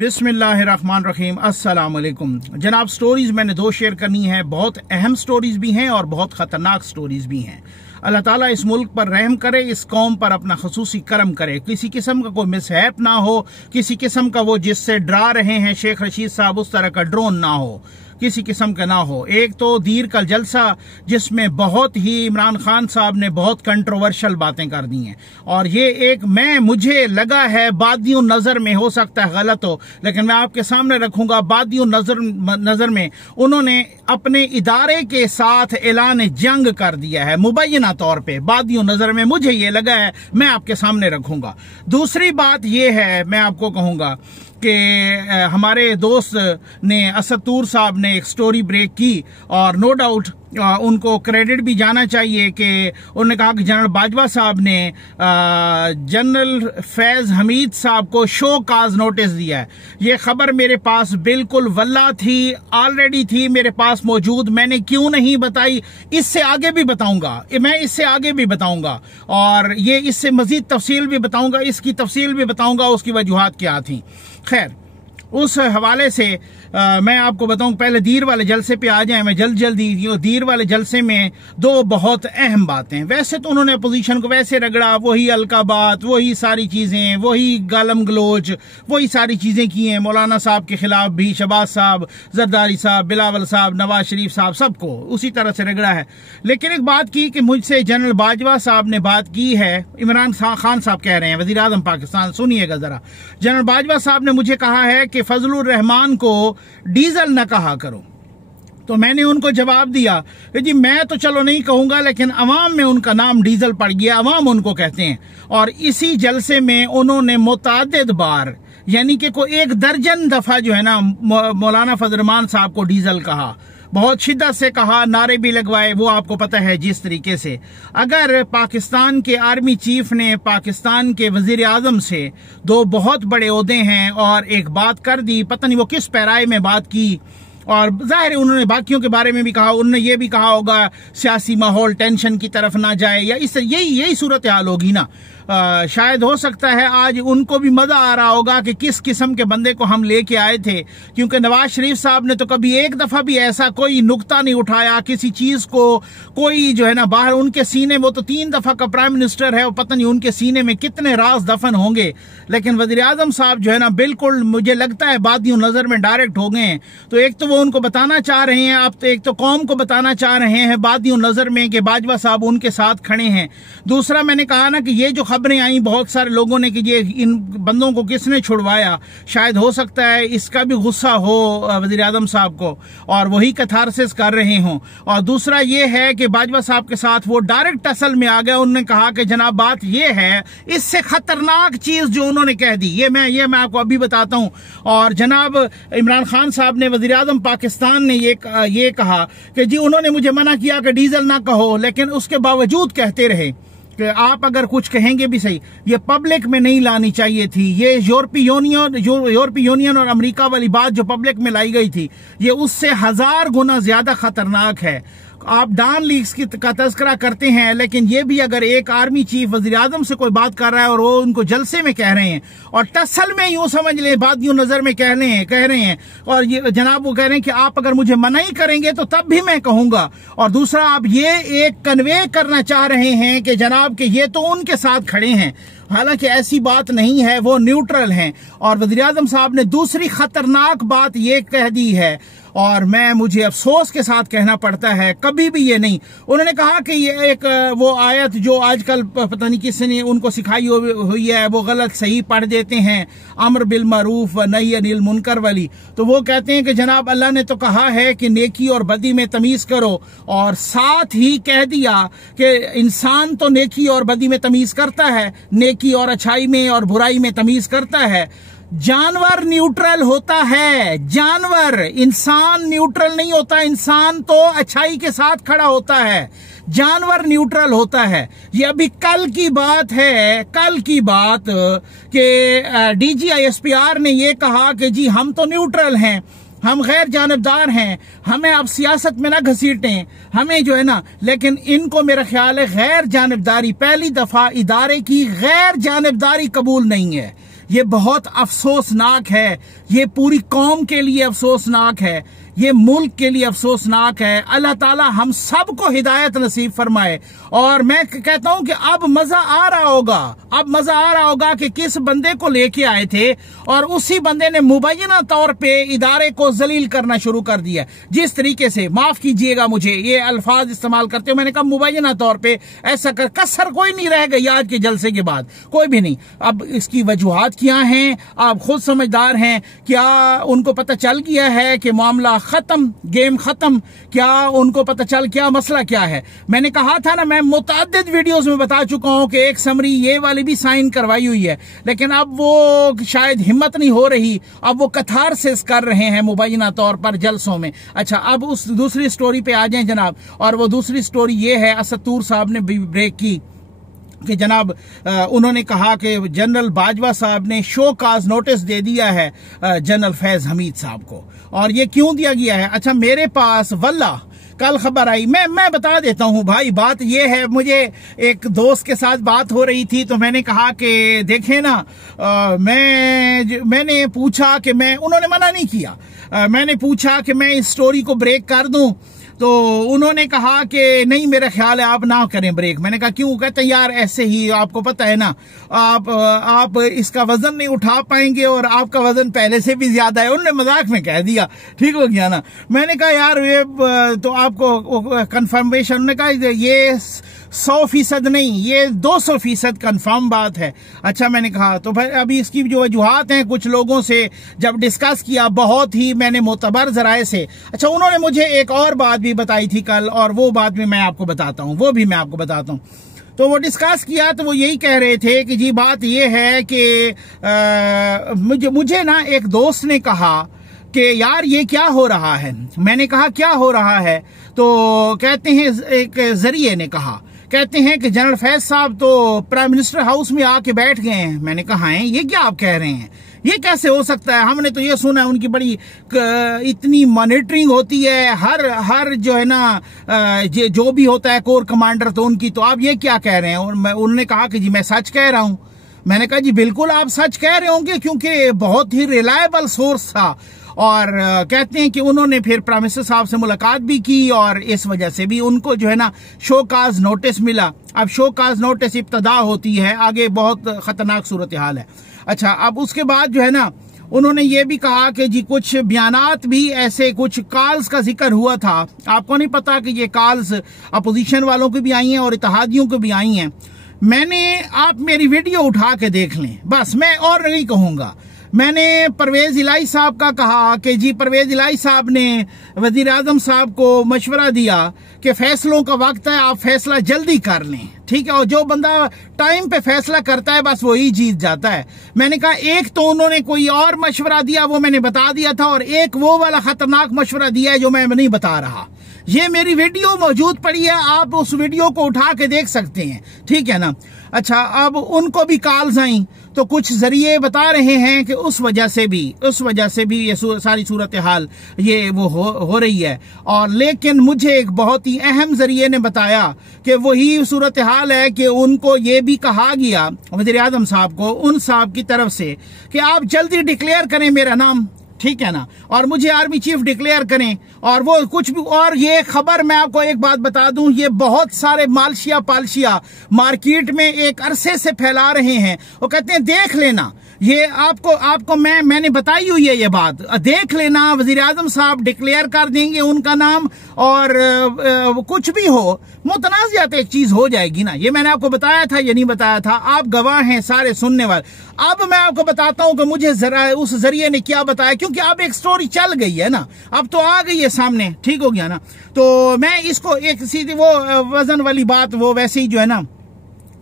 बिस्मिल्लाहिर्रहमानिर्रहीम। अस्सलाम वालेकुम जनाब। स्टोरीज मैंने दो शेयर करनी है। बहुत अहम स्टोरीज भी हैं और बहुत खतरनाक स्टोरीज भी हैं। अल्लाह ताला इस मुल्क पर रहम करे, इस कौम पर अपना खसूसी करम करे, किसी किस्म का कोई मिसहैप ना हो, किसी किस्म का वो जिससे डरा रहे हैं शेख रशीद साहब उस तरह का ड्रोन ना हो, किसी किस्म का ना हो। एक तो दीर का जलसा जिसमें बहुत ही इमरान खान साहब ने बहुत कंट्रोवर्शियल बातें कर दी हैं, और ये एक मुझे लगा है बादियों नजर में, हो सकता है गलत हो लेकिन मैं आपके सामने रखूंगा, बादियों नजर में उन्होंने अपने इदारे के साथ ऐलान जंग कर दिया है मुबैना तौर पे। बादियों नजर में मुझे ये लगा है, मैं आपके सामने रखूंगा। दूसरी बात ये है, मैं आपको कहूंगा कि हमारे दोस्त ने असदूर साहब ने एक स्टोरी ब्रेक की और नो डाउट उनको क्रेडिट भी जाना चाहिए कि उन्होंने कहा कि जनरल बाजवा साहब ने जनरल फैज हमीद साहब को शो काज नोटिस दिया है। ये खबर मेरे पास बिल्कुल वल्ला थी, ऑलरेडी थी मेरे पास मौजूद। मैंने क्यों नहीं बताई, इससे आगे भी बताऊंगा, मैं इससे आगे भी बताऊंगा और ये इससे मजीद तफसील भी बताऊंगा, इसकी तफसील भी बताऊंगा, उसकी वजूहात क्या थी। खैर, उस हवाले से मैं आपको बताऊं, पहले दीर वाले जलसे पे आ जाए। मैं जल्दी दीर वाले जलसे में दो बहुत अहम बातें। वैसे तो उन्होंने अपोजिशन को वैसे रगड़ा, वही अलकाबात, वही सारी चीजें, वही गालम गलोच, वही सारी चीजें की हैं। मौलाना साहब के खिलाफ भी शहबाज साहब, जरदारी साहब, बिलावल साहब, नवाज शरीफ साहब, सबको उसी तरह से रगड़ा है। लेकिन एक बात की कि मुझसे जनरल बाजवा साहब ने बात की है, इमरान खान साहब कह रहे हैं, वजीर आजम पाकिस्तान, सुनिएगा जरा। जनरल बाजवा साहब ने मुझे कहा है कि फजलुर रहमान को डीजल न कहा करो। तो मैंने उनको जवाब दिया कि जी मैं तो चलो नहीं कहूंगा, लेकिन अवाम में उनका नाम डीजल पड़ गया, अवाम उनको कहते हैं। और इसी जलसे में उन्होंने मुतादिद बार, यानी कि कोई 1 दर्जन दफा जो है ना, मौलाना फजल रहमान साहब को डीजल कहा, बहुत शिद्दत से कहा, नारे भी लगवाए। वो आपको पता है जिस तरीके से, अगर पाकिस्तान के आर्मी चीफ ने पाकिस्तान के वजीर आजम से 2 बहुत बड़े ओहदे हैं और एक बात कर दी, पता नहीं वो किस पैराए में बात की, और जाहिर है उन्होंने बाकियों के बारे में भी कहा, उन्होंने ये भी कहा होगा सियासी माहौल टेंशन की तरफ ना जाए, या इस यही सूरत हाल होगी ना। शायद हो सकता है आज उनको भी मजा आ रहा होगा कि किस किस्म के बंदे को हम लेके आए थे, क्योंकि नवाज शरीफ साहब ने तो कभी एक दफा भी ऐसा कोई नुक्ता नहीं उठाया किसी चीज को, कोई जो है ना बाहर उनके सीने, वो तो 3 दफा का प्राइम मिनिस्टर है, वो पता नहीं उनके सीने में कितने राज दफन होंगे। लेकिन वजीर आजम साहब जो है ना बिल्कुल मुझे लगता है बादियों नजर में डायरेक्ट हो गए हैं। तो एक तो वो उनको बताना चाह रहे हैं, आप तो एक तो कौम को बताना चाह रहे हैं बादियों नजर में कि बाजवा साहब उनके साथ खड़े हैं। दूसरा मैंने कहा ना कि ये जो खबरें आई बहुत सारे लोगों ने कि ये इन बंदों को किसने छुड़वाया, शायद हो सकता है इसका भी गुस्सा हो वजीर आजम साहब को और वही कैथारसिस कर रहे हों। और दूसरा ये है कि बाजवा साहब के साथ वो डायरेक्ट टसल में आ गया। उन्होंने कहा कि जनाब बात ये है, इससे खतरनाक चीज जो उन्होंने कह दी ये मैं आपको अभी बताता हूं। और जनाब इमरान खान साहब ने, वजीर आजम पाकिस्तान ने ये कहा कि जी उन्होंने मुझे मना किया कि डीजल ना कहो, लेकिन उसके बावजूद कहते रहे कि आप अगर कुछ कहेंगे भी सही, ये पब्लिक में नहीं लानी चाहिए थी। ये यूरोपीय यूनियन और अमेरिका वाली बात जो पब्लिक में लाई गई थी, ये उससे 1000 गुना ज्यादा खतरनाक है। आप डॉन लीग्स का तस्करा करते हैं, लेकिन ये भी अगर एक आर्मी चीफ वजीर आजम से कोई बात कर रहा है और वो उनको जलसे में कह रहे हैं और टसल में यूं समझ ले बादियों नजर में कह रहे हैं और ये जनाब वो कह रहे हैं कि आप अगर मुझे मना ही करेंगे तो तब भी मैं कहूंगा। और दूसरा आप ये एक कन्वे करना चाह रहे हैं कि जनाब के ये तो उनके साथ खड़े हैं, हालांकि ऐसी बात नहीं है, वो न्यूट्रल हैं। और वजीर आजम साहब ने दूसरी खतरनाक बात ये कह दी है, और मुझे अफसोस के साथ कहना पड़ता है, कभी भी ये नहीं, उन्होंने कहा कि ये एक वो आयत जो आजकल पता नहीं किसने उनको सिखाई हुई है, वो गलत सही पढ़ देते हैं, अम्र बिल मारूफ व नही अनिल मुनकर वाली। तो वो कहते हैं कि जनाब अल्लाह ने तो कहा है कि नेकी और बदी में तमीज करो, और साथ ही कह दिया कि इंसान तो नेकी और बदी में तमीज करता है, नेकी और अच्छाई में और बुराई में तमीज करता है। जानवर न्यूट्रल होता है, जानवर, इंसान न्यूट्रल नहीं होता। इंसान तो अच्छाई के साथ खड़ा होता है, जानवर न्यूट्रल होता है। ये अभी कल की बात है, कल की बात कि DGISPR ने ये कहा कि जी हम तो न्यूट्रल हैं, हम गैर जानबदार हैं, हमें अब सियासत में ना घसीटें, हमें जो है ना। लेकिन इनको मेरा ख्याल है गैर जानबदारी, पहली दफा इदारे की गैर जानबदारी कबूल नहीं है। ये बहुत अफसोसनाक है, ये पूरी कौम के लिए अफसोसनाक है, ये मुल्क के लिए अफसोसनाक है। अल्लाह ताला हम सबको हिदायत नसीब फरमाए। और मैं कहता हूं कि अब मजा आ रहा होगा, अब मजा आ रहा होगा कि किस बंदे को लेके आए थे और उसी बंदे ने मुबैना तौर पे इदारे को जलील करना शुरू कर दिया। जिस तरीके से, माफ कीजिएगा मुझे ये अल्फाज इस्तेमाल करते हो, मैंने कहा मुबैना तौर पे ऐसा कर, कसर कोई नहीं रह गई आज के जलसे के बाद, कोई भी नहीं। अब इसकी वजूहात क्या हैं, आप खुद समझदार हैं। क्या उनको पता चल गया है कि मामला खत्म, गेम खत्म? क्या उनको पता चल, क्या मसला क्या है? मैंने कहा था ना, मैं मुतअद्दिद वीडियोस में बता चुका हूं कि एक समरी ये वाली भी साइन करवाई हुई है, लेकिन अब वो शायद हिम्मत नहीं हो रही, अब वो कथारसिस कर रहे हैं मुबैना तौर पर जलसों में। अच्छा, अब उस दूसरी स्टोरी पे आ जाएं जनाब। और वो दूसरी स्टोरी ये है, असदूर साहब ने भी ब्रेक की कि जनाब उन्होंने कहा कि जनरल बाजवा साहब ने शो काज नोटिस दे दिया है जनरल फैज हमीद साहब को। और ये क्यों दिया गया है? अच्छा, मेरे पास वल्ला कल खबर आई, मैं बता देता हूं भाई। बात ये है, मुझे एक दोस्त के साथ बात हो रही थी तो मैंने कहा कि देखें ना, मैंने पूछा कि उन्होंने मना नहीं किया, मैंने पूछा कि मैं इस स्टोरी को ब्रेक कर दूं, तो उन्होंने कहा कि नहीं, मेरा ख्याल है आप ना करें ब्रेक। मैंने कहा क्यों? कहते यार ऐसे ही, आपको पता है ना, आप इसका वजन नहीं उठा पाएंगे और आपका वजन पहले से भी ज्यादा है। उन्होंने मजाक में कह दिया, ठीक हो गया ना। मैंने कहा यार ये तो आपको कंफर्मेशन, उन्होंने कहा ये 100% नहीं, ये 200% कंफर्म बात है। अच्छा, मैंने कहा तो भाई अभी इसकी जो वजूहात हैं कुछ लोगों से जब डिस्कस किया, बहुत ही मैंने मोतबर जराए से। अच्छा, उन्होंने मुझे एक और बात भी बताई थी कल, और वो बात भी मैं आपको बताता हूँ, वो भी मैं आपको बताता हूँ। तो वो डिस्कस किया तो वो यही कह रहे थे कि जी बात ये है कि मुझे ना एक दोस्त ने कहा कि यार ये क्या हो रहा है। मैंने कहा क्या हो रहा है? तो कहते हैं, एक जरिए ने कहा, कहते हैं कि जनरल फैज साहब तो प्राइम मिनिस्टर हाउस में आके बैठ गए हैं। मैंने कहा है ये क्या आप कह रहे हैं, ये कैसे हो सकता है? हमने तो ये सुना है उनकी बड़ी इतनी मॉनिटरिंग होती है, हर जो है ना जो भी होता है कोर कमांडर तो उनकी, तो आप ये क्या कह रहे हैं? और उन्होंने कहा कि जी मैं सच कह रहा हूं। मैंने कहा जी बिल्कुल आप सच कह रहे होंगे, क्योंकि बहुत ही रिलायबल सोर्स था। और कहते हैं कि उन्होंने फिर प्राइम मिनिस्टर साहब से मुलाकात भी की और इस वजह से भी उनको जो है ना शोकाज नोटिस मिला। अब शोकाज नोटिस इब्तदा होती है, आगे बहुत खतरनाक सूरत हाल है। अच्छा, अब उसके बाद जो है ना उन्होंने ये भी कहा कि जी कुछ बयानात भी ऐसे, कुछ कॉल्स का जिक्र हुआ था। आपको नहीं पता कि ये कॉल्स अपोजिशन वालों की भी आई हैं और इत्तेहादियों की भी आई हैं। आप मेरी वीडियो उठा के देख लें, बस मैं और नहीं कहूंगा। मैंने परवेज इलाही साहब का कहा कि जी परवेज इलाही साहब ने वजीर आजम साहब को मशवरा दिया कि फैसलों का वक्त है, आप फैसला जल्दी कर लें, ठीक है। और जो बंदा टाइम पे फैसला करता है बस वही जीत जाता है। मैंने कहा एक तो उन्होंने कोई और मशवरा दिया, वो मैंने बता दिया था, और एक वो वाला खतरनाक मशवरा दिया है जो मैं नहीं बता रहा। ये मेरी वीडियो मौजूद पड़ी है, आप उस वीडियो को उठा के देख सकते हैं, ठीक है ना। अच्छा, अब उनको भी कॉल्स आई तो कुछ जरिए बता रहे हैं कि उस वजह से भी ये सारी सूरत हाल ये वो हो रही है। और लेकिन मुझे एक बहुत ही अहम जरिए ने बताया कि वही सूरत हाल है कि उनको ये भी कहा गया वज़ीर आज़म साहब को, उन साहब की तरफ से, कि आप जल्दी डिक्लेयर करें मेरा नाम, ठीक है ना, और मुझे आर्मी चीफ डिक्लेयर करें। और वो कुछ भी, और ये खबर मैं आपको एक बात बता दूं, ये बहुत सारे मालशिया पालशिया मार्केट में एक अरसे से फैला रहे हैं। वो कहते हैं देख लेना, ये आपको मैंने बताई हुई है ये बात, देख लेना वजीर आजम साहब डिक्लेयर कर देंगे उनका नाम, और कुछ भी हो, मुतनाज़ियत एक चीज हो जाएगी ना। ये मैंने आपको बताया था, ये नहीं बताया था, आप गवाह हैं सारे सुनने वाले। अब मैं आपको बताता हूं कि मुझे जरा उस जरिए ने क्या बताया, क्योंकि अब एक स्टोरी चल गई है ना, अब तो आ गई है सामने, ठीक हो गया ना। तो मैं इसको एक सीधी वो वजन वाली बात, वो वैसे ही जो है ना,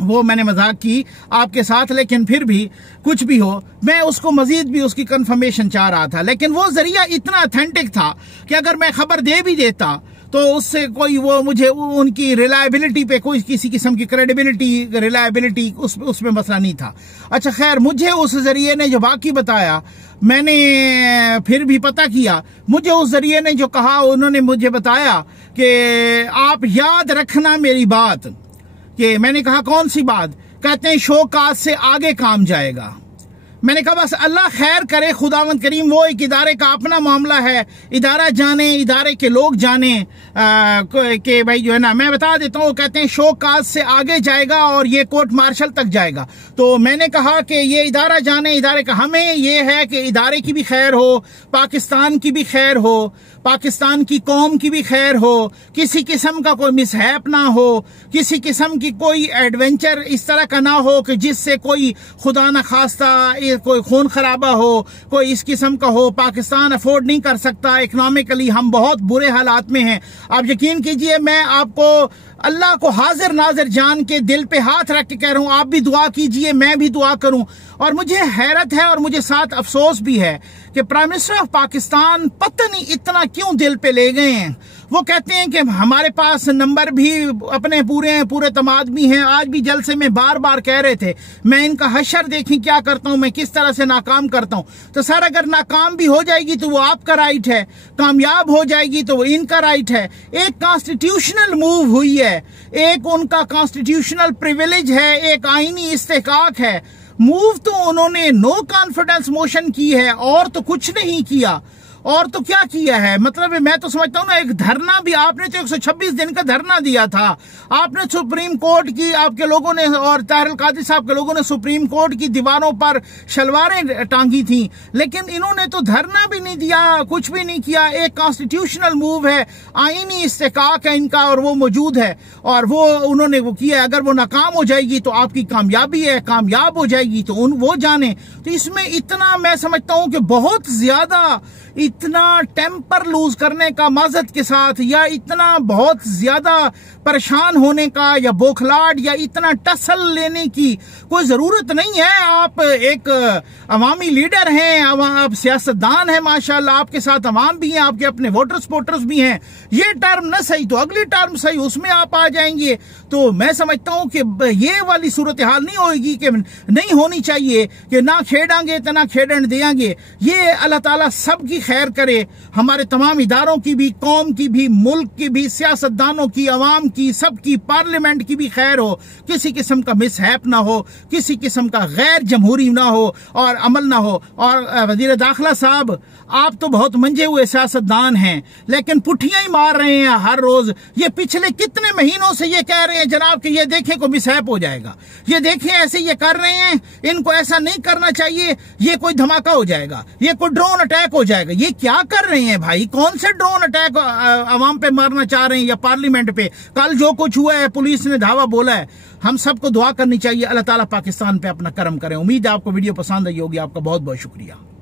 वो मैंने मजाक की आपके साथ, लेकिन फिर भी कुछ भी हो, मैं उसको मजीद भी उसकी कंफर्मेशन चाह रहा था। लेकिन वो जरिया इतना ऑथेंटिक था कि अगर मैं खबर दे भी देता तो उससे कोई वो मुझे उनकी रिलायबिलिटी पे कोई किसी किस्म की क्रेडिबिलिटी रिलायबिलिटी उसमें मसला नहीं था। अच्छा खैर, मुझे उस जरिए ने जो बाकी बताया, मैंने फिर भी पता किया, मुझे उस जरिए ने जो कहा, उन्होंने मुझे बताया कि आप याद रखना मेरी बात, कि मैंने कहा कौन सी बात? कहते हैं शोकाज से आगे काम जाएगा। मैंने कहा बस अल्लाह खैर करे, खुदावंद करीम, वो एक इदारे का अपना मामला है, इदारा जाने, इदारे के लोग जाने कि भाई जो है ना, मैं बता देता हूँ, कहते हैं शो काज से आगे जाएगा और ये कोर्ट मार्शल तक जाएगा। तो मैंने कहा कि ये इदारा जाने, इदारे का हमें ये है कि इदारे की भी खैर हो, पाकिस्तान की भी खैर हो, पाकिस्तान की कौम की भी खैर हो, किसी किस्म का कोई मिसहैप ना हो, किसी किस्म की कोई एडवेंचर इस तरह का ना हो कि जिससे कोई खुदा न खास्ता कोई खून खराबा हो, कोई इस किस्म का हो। पाकिस्तान अफोर्ड नहीं कर सकता, इकोनॉमिकली हम बहुत बुरे हालात में हैं। आप यकीन कीजिए, मैं आपको अल्लाह को हाजिर नाजिर जान के दिल पे हाथ रख के कह रहा हूं, आप भी दुआ कीजिए, मैं भी दुआ करूं। और मुझे हैरत है और मुझे साथ अफसोस भी है कि प्राइम मिनिस्टर ऑफ पाकिस्तान पता नहीं इतना क्यों दिल पे ले गए हैं। वो कहते हैं कि हमारे पास नंबर भी अपने पूरे हैं, पूरे तमादमी हैं। आज भी जलसे में बार बार कह रहे थे, मैं इनका हशर देखें क्या करता हूं, मैं किस तरह से नाकाम करता हूं। तो सर, अगर नाकाम भी हो जाएगी तो वो आपका राइट है, कामयाब हो जाएगी तो वो इनका राइट है। एक कॉन्स्टिट्यूशनल मूव हुई है, एक उनका कॉन्स्टिट्यूशनल प्रिविलेज है, एक आईनी इस्तेहकाक है। मूव तो उन्होंने नो कॉन्फिडेंस मोशन की है और तो कुछ नहीं किया। और तो क्या किया है, मतलब मैं तो समझता हूं ना, एक धरना भी आपने तो 126 दिन का धरना दिया था। आपने सुप्रीम कोर्ट की, आपके लोगों ने और ताहिर कादरी साहब के लोगों ने सुप्रीम कोर्ट की दीवारों पर शलवारें टांगी थी, लेकिन इन्होंने तो धरना भी नहीं दिया, कुछ भी नहीं किया। एक कॉन्स्टिट्यूशनल मूव है, आईनी इस्तेहकाक है इनका और वो मौजूद है और वो उन्होंने वो किया। अगर वो नाकाम हो जाएगी तो आपकी कामयाबी है, कामयाब हो जाएगी तो वो जाने। तो इसमें इतना मैं समझता हूं कि बहुत ज्यादा इतना टेम्पर लूज करने का माजत के साथ, या इतना बहुत ज्यादा परेशान होने का, या बोखलाट, या इतना टसल लेने की कोई जरूरत नहीं है। आप एक अवामी लीडर हैं, आप सियासतदान हैं, माशाल्लाह, आपके साथ अवाम भी हैं, आपके अपने वोटर सपोर्टर्स भी हैं। ये टर्म न सही तो अगली टर्म सही, उसमें आप आ जाएंगे। तो मैं समझता हूं कि ये वाली सूरत हाल नहीं होगी, कि नहीं होनी चाहिए कि ना खेड़ांगे तो ना खेड़न देंगे। ये अल्लाह ताला सबकी खैर करे, हमारे तमाम इदारों की भी, कौम की भी, मुल्क की भी, सियासतदानों की, अवाम की, सबकी, पार्लियामेंट की भी खैर हो। किसी किस्म का मिसहैप ना हो, किसी किस्म का गैर जमहूरी ना हो और अमल ना हो। और वजीर दाखिला साहब, आप तो बहुत मंजे हुए सियासतदान हैं, लेकिन पुठियां ही मार रहे हैं हर रोज। ये पिछले कितने महीनों से ये कह रहे हैं जनाब कि ये देखें को मिसहैप हो जाएगा, ये देखें ऐसे ये कर रहे हैं, इनको ऐसा नहीं करना चाहिए, ये कोई धमाका हो जाएगा, ये कोई ड्रोन अटैक हो जाएगा। ये क्या कर रहे हैं भाई? कौन से ड्रोन अटैक अवाम पे मारना चाह रहे हैं या पार्लियामेंट पे? कल जो कुछ हुआ है, पुलिस ने धावा बोला है, हम सबको दुआ करनी चाहिए, अल्लाह ताला पाकिस्तान पे अपना करम करें। उम्मीद है आपको वीडियो पसंद आई होगी। आपका बहुत बहुत शुक्रिया।